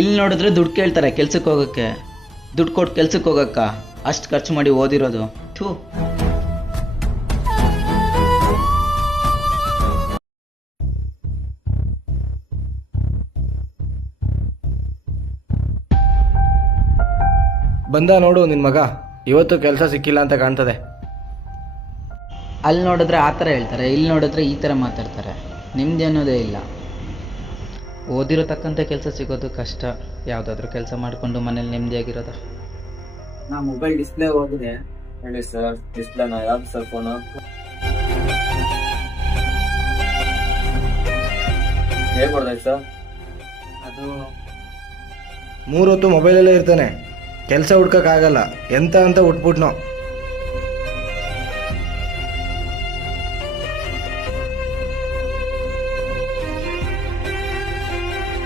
ಇಲ್ಲಿ ನೋಡಿದ್ರೆ ದುಡ್ಡು ಕೇಳ್ತಾರೆ ಕೆಲ್ಸಕ್ಕೆ ಹೋಗೋಕ್ಕೆ. ದುಡ್ಡು ಕೊಟ್ಟು ಕೆಲ್ಸಕ್ಕೆ ಹೋಗಕ್ಕ ಅಷ್ಟು ಖರ್ಚು ಮಾಡಿ ಓದಿರೋದು. ಥೂ. ಬಂದ ನೋಡು ನಿನ್ನ ಮಗ, ಇವತ್ತು ಕೆಲಸ ಸಿಕ್ಕಿಲ್ಲ ಅಂತ ಕಾಣ್ತದೆ. ಅಲ್ಲಿ ನೋಡಿದ್ರೆ ಆ ಥರ ಹೇಳ್ತಾರೆ, ಇಲ್ಲಿ ನೋಡಿದ್ರೆ ಈ ಥರ ಮಾತಾಡ್ತಾರೆ. ನಿಮ್ದು ಅನ್ನೋದೇ ಇಲ್ಲ. ಓದಿರೋ ತಕ್ಕಂತೆ ಕೆಲಸ ಸಿಗೋದು ಕಷ್ಟ. ಯಾವುದಾದ್ರೂ ಕೆಲಸ ಮಾಡಿಕೊಂಡು ಮನೇಲಿ ನೆಮ್ಮದಿಯಾಗಿರೋದು. ನಾ ಮೊಬೈಲ್ ಡಿಸ್ಪ್ಲೇ ಹೋಗಿದೆ. ಹೇಳಿ ಸರ್, ಡಿಸ್ಪ್ಲೇನಾ? ಯಾವ್ದು ಸರ್ ಫೋನು? ಹೇಗೆ ಬರ್ದಾಯ್ತು ಸರ್? ಅದು 3 ಹೊತ್ತು ಮೊಬೈಲಲ್ಲೇ ಇರ್ತಾನೆ, ಕೆಲಸ ಹುಡ್ಕೋಕ್ಕಾಗಲ್ಲ. ಎಂತ ಅಂತ ಉಟ್ಬಿಟ್ನೋ.